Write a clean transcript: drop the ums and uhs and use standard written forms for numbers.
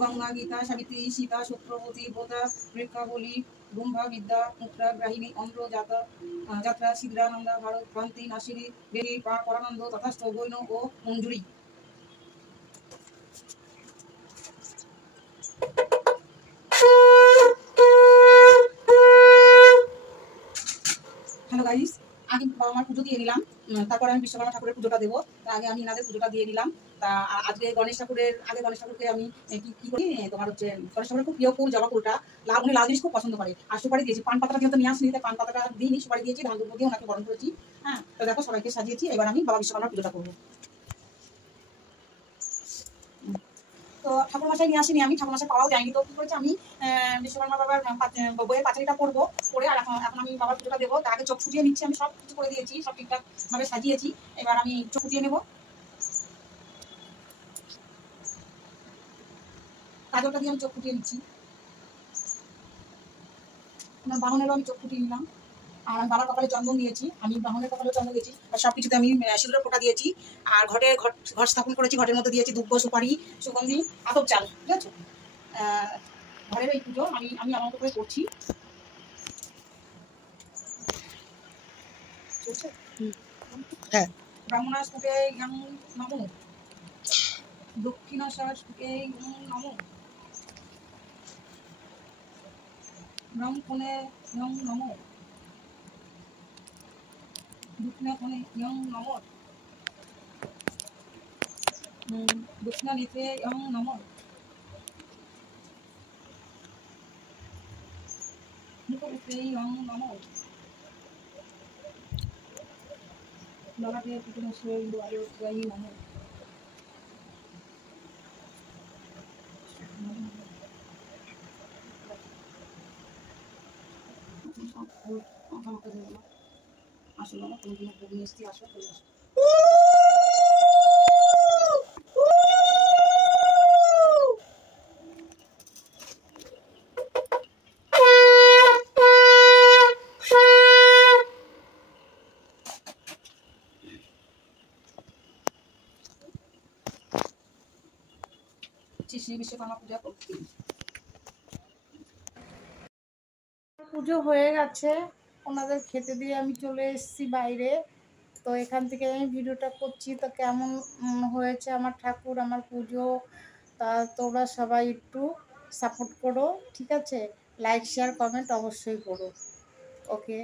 গঙ্গা, গীতা, সাবিত্রী, সীতা, সত্যবতী, বোধা, রেখাবলী, ব্রহ্মা, বিদ্যা, মুক্তা, গ্রাহিণী, অন্ধ্র, যাত্রা, সিদ্ধানন্দা, ভারত, ভ্রান্তি, নাসিরি, বেরি, পরানন্দ, তথাস্থ, গৈন ও মঞ্জুরি। হ্যালো গাইস, আগে বাবা মার পুজো দিয়ে নিলাম, তারপর আমি বিশ্বকর্মা ঠাকুরের পুজোটা দেবো। তা আগে আমি এনাদের পুজোটা দিয়ে নিলাম। তা আজকে গণেশ ঠাকুরকে আমি কি করি, তোমার হচ্ছে গণেশ ঠাকুরের খুব প্রিয় ফুল জবা ফুলটা লাল, উনি লাল জিনিস খুব পছন্দ করে। আর সুপারি দিয়েছি, পান পাতাটা যেহেতু নিয়ে আসিনি তাই পান পাতাটা দিইনি, সুপারি দিয়েছি, ধান দুর্গ দিয়ে ওনাকে বরণ করেছি। হ্যাঁ, তো দেখো সবাইকে সাজিয়েছি। এবার আমি বাবা বিশ্বকর্মার পুজোটা করবো। তো ঠাকুরমশাই নিয়ে আসিনি, আমি ঠাকুরমশাই পাওয়াও যায়নি। তো কি করেছি আমি, বিশ্বকর্মা বাবার বইয়ের পাঁচালিটা করবো করে, আর এখন আমি বাবার পুজোটা দেবো। তা আগে চোখ ফুটিয়ে নিচ্ছি, আমি সব কিছু করে দিয়েছি, সব ঠিকঠাক ভাবে সাজিয়েছি। এবার আমি চোখ ফুটিয়ে নেবো, কাজলটা দিয়ে আমি চোখ ফুটিয়ে নিচ্ছি। বাহনেরও আমি চোখ ফুটিয়ে নিলাম। আর আমি বাবার কপালে চন্দন দিয়েছি, আমি বাহনের কপালে চন্দন দিয়েছি, আর সব কিছুতে আমি সিঁদুরের ফোঁটা দিয়েছি। আর ঘর স্থাপন করেছি, ঘরের মধ্যে দিয়েছি দুব্ব, সুপারি, সুগন্ধি, আতপ চাল। ঠিক আছে, ঘরের এই পুজো আমি আমি আমার মতো করে করছি। হ্যাঁ, ব্রাহ্মণাস্তুতে ইয়ং নমো, দক্ষিণাস্তুতে ইয়ং নমো, ব্রাহ্মণে ইয়ং নমো, দক্ষিণাকোণে ইয়ং নমো, দক্ষিণানীতে ইয়ং নমো, মুখপুত্রে ইয়ং নমো, ললাটে পিতৃমশাই দ্বারে নমো। আসলে আমার কোনদিন ভোগ নিয়ে এসছি, আসো চলে আসো। শ্রী বিশ্বকর্মা পূজা করছি। পুজো হয়ে গেছে, ওনাদের খেতে দিয়ে আমি চলে এসেছি বাইরে। তো এখান থেকে আমি ভিডিওটা করছি। তো কেমন হয়েছে আমার ঠাকুর, আমার পুজো, তা তোমরা সবাই একটু সাপোর্ট করো, ঠিক আছে? লাইক শেয়ার কমেন্ট অবশ্যই করো। ওকে।